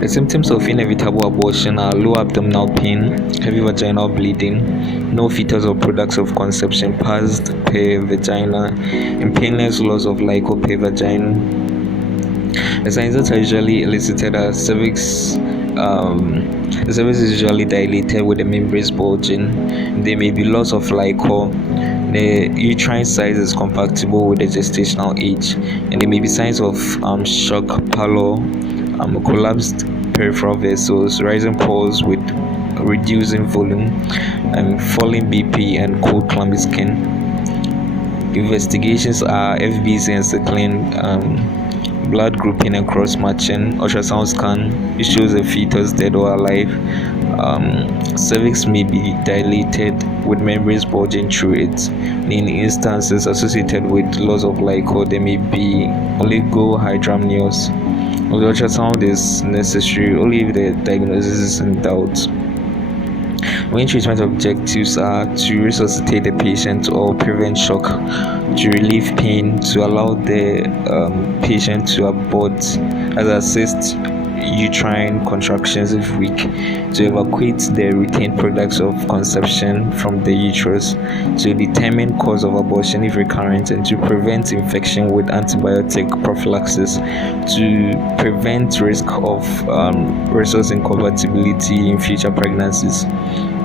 The symptoms of inevitable abortion are low abdominal pain, heavy vaginal bleeding, no fetus or products of conception passed per vagina, and painless loss of liquor per vagina. The signs that are usually elicited are cervix. The cervix is usually dilated with the membranes bulging. There may be loss of liquor. The uterine size is compatible with the gestational age, and there may be signs of shock, pallor, collapsed peripheral vessels, rising pulse with reducing volume, falling BP, and cold, clammy skin. Investigations are FBC encycling, blood grouping and cross matching, ultrasound scan. It shows the fetus dead or alive. Cervix may be dilated with membranes bulging through it. In instances associated with loss of liquor, there may be oligohydramnios. The ultrasound is necessary only if the diagnosis is in doubt. Main treatment objectives are to resuscitate the patient or prevent shock, to relieve pain, to allow the patient to abort, as assist uterine contractions if weak, to evacuate the retained products of conception from the uterus, to determine cause of abortion if recurrent, and to prevent infection with antibiotic prophylaxis, to prevent risk of resource incompatibility in future pregnancies.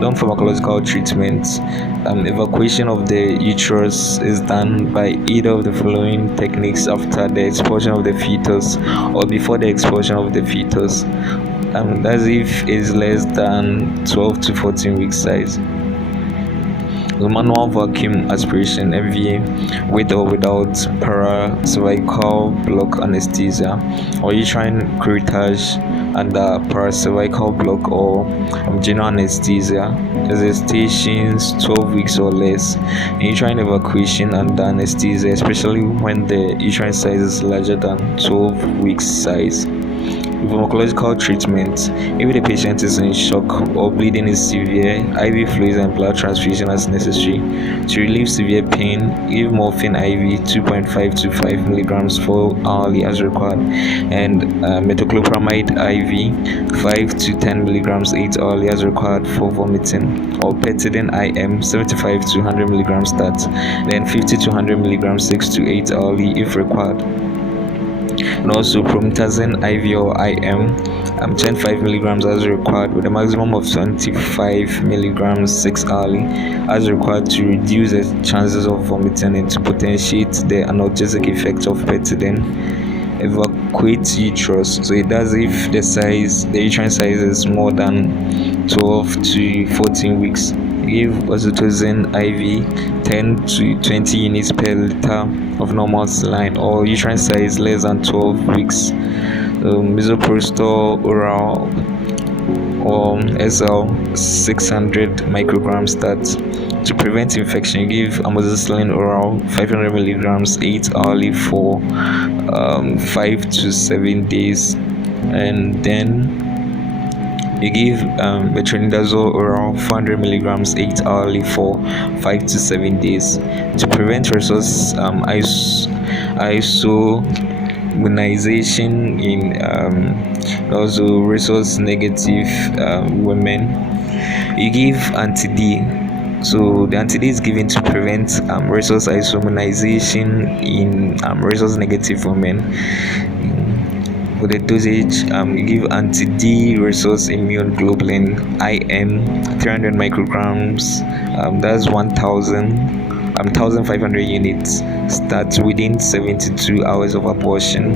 Non-pharmacological treatment. Evacuation of the uterus is done by either of the following techniques after the expulsion of the fetus or before the expulsion of the fetus. That's if it's less than 12 to 14 weeks size. The manual vacuum aspiration (MVA) with or without paracervical block anesthesia, or uterine curettage under paracervical block or general anesthesia. Gestations 12 weeks or less. Uterine evacuation under anesthesia, especially when the uterine size is larger than 12 weeks size. Pharmacological treatment. If the patient is in shock or bleeding is severe, IV fluids and blood transfusion is necessary. To relieve severe pain, give morphine IV 2.5 to 5 milligrams 4 hourly as required, and metoclopramide IV 5 to 10 milligrams 8 hourly as required for vomiting, or petidine IM 75 to 100 milligrams start, then 50 to 100 milligrams 6 to 8 hourly if required. And also promethazine IV or IM 25 milligrams as required, with a maximum of 25 milligrams 6 hourly as required, to reduce the chances of vomiting and to potentiate the analgesic effect of petidine. Evacuate uterus. So it does if the uterine size is more than 12 to 14 weeks. Give oxytocin IV 10 to 20 units per liter of normal saline, or uterine size less than 12 weeks. Misoprostol oral or SL 600 micrograms start. To prevent infection, give amoxicillin oral 500 milligrams 8 hourly for 5 to 7 days, and then you give metronidazole oral 400 milligrams 8 hourly for 5 to 7 days. To prevent resource isoimmunization in also resource negative women, you give anti-D. So the anti-D is given to prevent resource isoimmunization in resource negative women. For the dosage, you give anti-D resource immune globulin IM 300 micrograms. That's 1,500 units. Start within 72 hours of abortion.